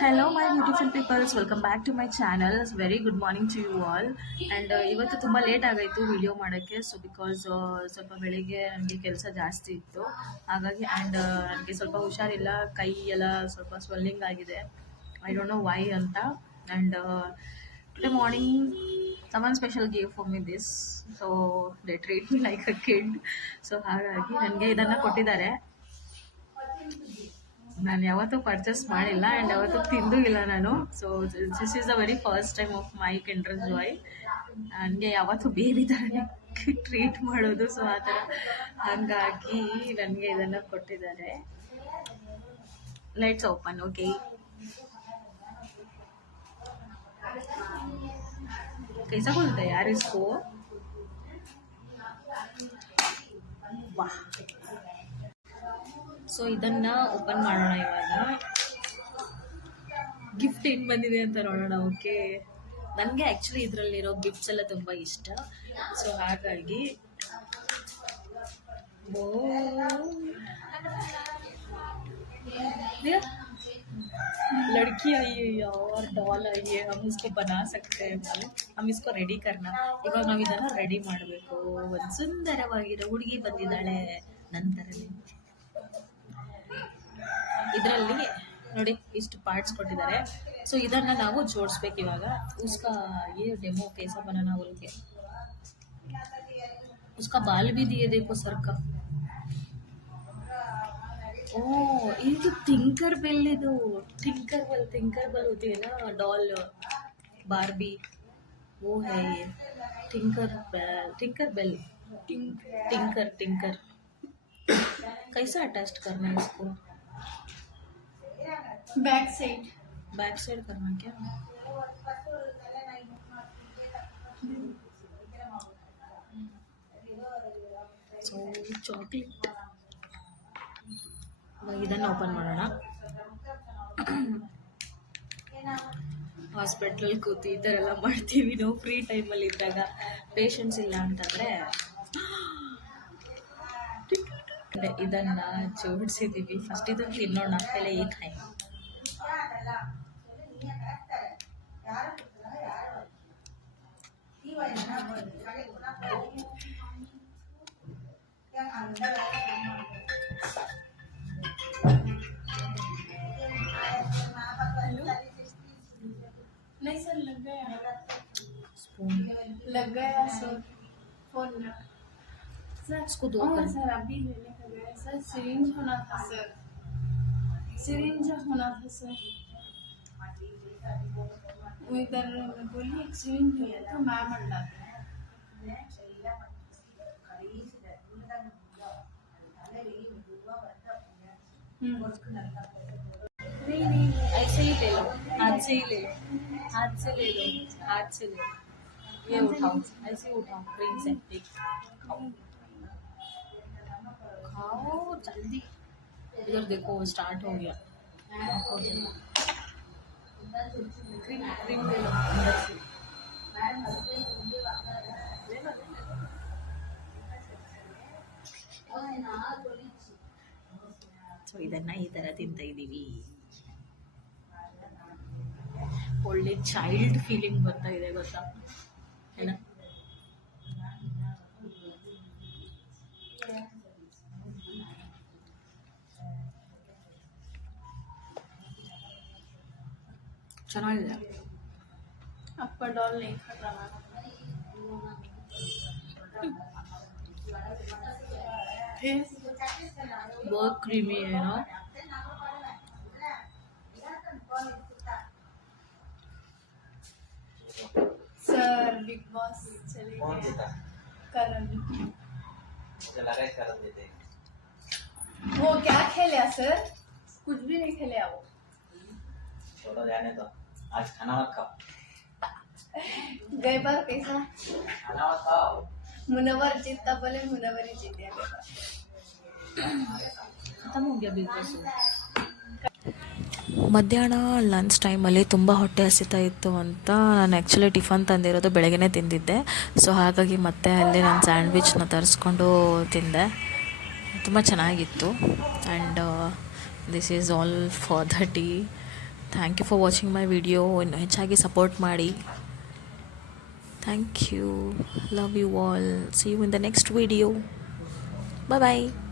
Hello, my beautiful peoples. Welcome back to my channel. Very good morning to you all. And ಇವತ್ತು ತುಂಬ late ಆಗಾಯಿತು video ಮಾಡೋಕ್ಕೆ. So because ಸ್ವಲ್ಪ ಬೆಳಿಗ್ಗೆ ನನಗೆ ಕೆಲಸ ಜಾಸ್ತಿ ಇತ್ತು, ಹಾಗಾಗಿ ಆ್ಯಂಡ್ ನನಗೆ ಸ್ವಲ್ಪ ಹುಷಾರಿಲ್ಲ, ಕೈ ಎಲ್ಲ ಸ್ವಲ್ಪ ಸ್ವೆಲ್ಲಿಂಗ್ ಆಗಿದೆ. ಐ ಡೋಂಟ್ ನೋ ವೈ ಅಂತ. And today morning someone special gave for me this, so they treat me like a kid. So ಹಾಗಾಗಿ ನನಗೆ ಇದನ್ನು ಕೊಟ್ಟಿದ್ದಾರೆ. ನಾನು ಯಾವತ್ತೂ ಪರ್ಚೇಸ್ ಮಾಡಿಲ್ಲ ಆ್ಯಂಡ್ ಯಾವತ್ತೂ ತಿಂದೂ ಇಲ್ಲ ನಾನು. So this is the very first time of my Kinder Joy. ನನಗೆ ಯಾವತ್ತೂ ಬೇಬಿ ಥರನೇ ಟ್ರೀಟ್ ಮಾಡೋದು, ಸೊ ಆ ಥರ. ಹಾಗಾಗಿ ನನಗೆ ಇದನ್ನು ಕೊಟ್ಟಿದ್ದಾರೆ. Let's open. ಓಕೆ, कैसा खुलता है यार इसको? वाह. ಸೊ ಇದನ್ನು ಓಪನ್ ಮಾಡೋಣ ಇವಾಗ. ಗಿಫ್ಟ್ ಏನು ಬಂದಿದೆ ಅಂತ ನೋಡೋಣ. ಓಕೆ, ನನಗೆ ಆ್ಯಕ್ಚುಲಿ ಇದರಲ್ಲಿರೋ ಗಿಫ್ಟ್ಸ್ ಎಲ್ಲ ತುಂಬ ಇಷ್ಟ. ಸೊ ಹಾಗಾಗಿ लड़की आई है यार, डॉल आई है, हम इसको बना सकते हैं, हम इसको ರೆಡಿ करना. ಇವಾಗ ನಾವು ಇದನ್ನು ರೆಡಿ ಮಾಡಬೇಕು. ಒಂದು ಸುಂದರವಾಗಿರೋ ಹುಡುಗಿ ಬಂದಿದ್ದಾಳೆ ನಂತರನೇ. ಇದರಲ್ಲಿ ನೋಡಿ ಇಷ್ಟು ಪಾರ್ಟ್ಸ್ ಕೊಟ್ಟಿದ್ದಾರೆ. ಸೊ ಇದನ್ನು ನಾವು ಜೋಡಿಸ್ಬೇಕು ಇವಾಗ. उसका ये डेमो कैसा बनाना बोल के, उसका बाल भी दिए देखो सर का. ओ ಇದು टिंकर बेल, ಇದು टिंकर बेल होती है ना डॉल बार्बी, वो है ये टिंकर बेल. टिंकर कैसा अटैच करना है इसको? बैक साइड करना क्या? ಸೊ ಚಾಕ್ಲೇಟ್ ಇದನ್ನು ಓಪನ್ ಮಾಡೋಣ. ಹಾಸ್ಪಿಟ್ಲಲ್ಲಿ ಕೂತು ಈ ಥರ ಎಲ್ಲ ಮಾಡ್ತೀವಿ ನಾವು ಫ್ರೀ ಟೈಮಲ್ಲಿ ಇದ್ದಾಗ. ಪೇಷಂಟ್ಸ್ ಇಲ್ಲ ಅಂತಂದರೆ ಇದನ್ನು ಜೋಡಿಸಿದ್ದೀವಿ. ಫಸ್ಟ್ ಇದನ್ನು ತಿನ್ನೋಣ, ಪಹಲೆ ಈ ಖಾಯಿ. नहीं सर, लग गया. स्पून लग गया सर. फोन सर इसको दो हाँ कर. सर, अभी लेने का गया सर. सिरिंज होना था सर. वो इधर बोली एक सिरिंज है तो मैम अंडा. नहीं, ऐसे ही ले लो, हाथ से ही ले लो, हाथ से ले लो. ये उठाओ, ऐसे उठाओ, क्रीम से खाओ जल्दी. इधर देखो स्टार्ट हो गया. क्रीम ले लो अंदर से. ಸೊ ಇದನ್ನು ಈ ಥರ ತಿಂತಾ ಇದ್ದೀವಿ. ಒಳ್ಳೆ ಚೈಲ್ಡ್ ಫೀಲಿಂಗ್ ಬರ್ತಾ ಇದೆ ಗೊತ್ತಾ ಏನ? ಚೆನ್ನಾಗಿದೆ. आपका डॉल नहीं खाता मैम. बहुत क्रीमी है ना. सर बिग बॉस चले गए. करण वो क्या खेले सर? कुछ भी नहीं खेले वो. छोड़ो, जाने दो. आज खाना मत खाओ. गए बार कैसा खाना मत खाओ. मुनवर जीतता बोले, मुनवर ही जीत गया. ಖತಮ್ हो गया बिग बॉस. ಮಧ್ಯಾಹ್ನ ಲಂಚ್ ಟೈಮಲ್ಲಿ ತುಂಬ ಹೊಟ್ಟೆ ಹಸಿತಾ ಇತ್ತು ಅಂತ ನಾನು ಆ್ಯಕ್ಚುಲಿ ಟಿಫನ್ ತಂದಿರೋದು ಬೆಳಗ್ಗೆನೇ ತಿಂದಿದ್ದೆ. ಸೊ ಹಾಗಾಗಿ ಮತ್ತೆ ಅಲ್ಲಿ ನಾನು ಸ್ಯಾಂಡ್ವಿಚ್ನ ತರಿಸ್ಕೊಂಡು ತಿಂದೆ. ತುಂಬ ಚೆನ್ನಾಗಿತ್ತು. And this is all for the tea. Thank you for watching my video. ಇನ್ನು ಹೆಚ್ಚಾಗಿ ಸಪೋರ್ಟ್ ಮಾಡಿ. Thank you. Love you all. See you in the next video. Bye bye.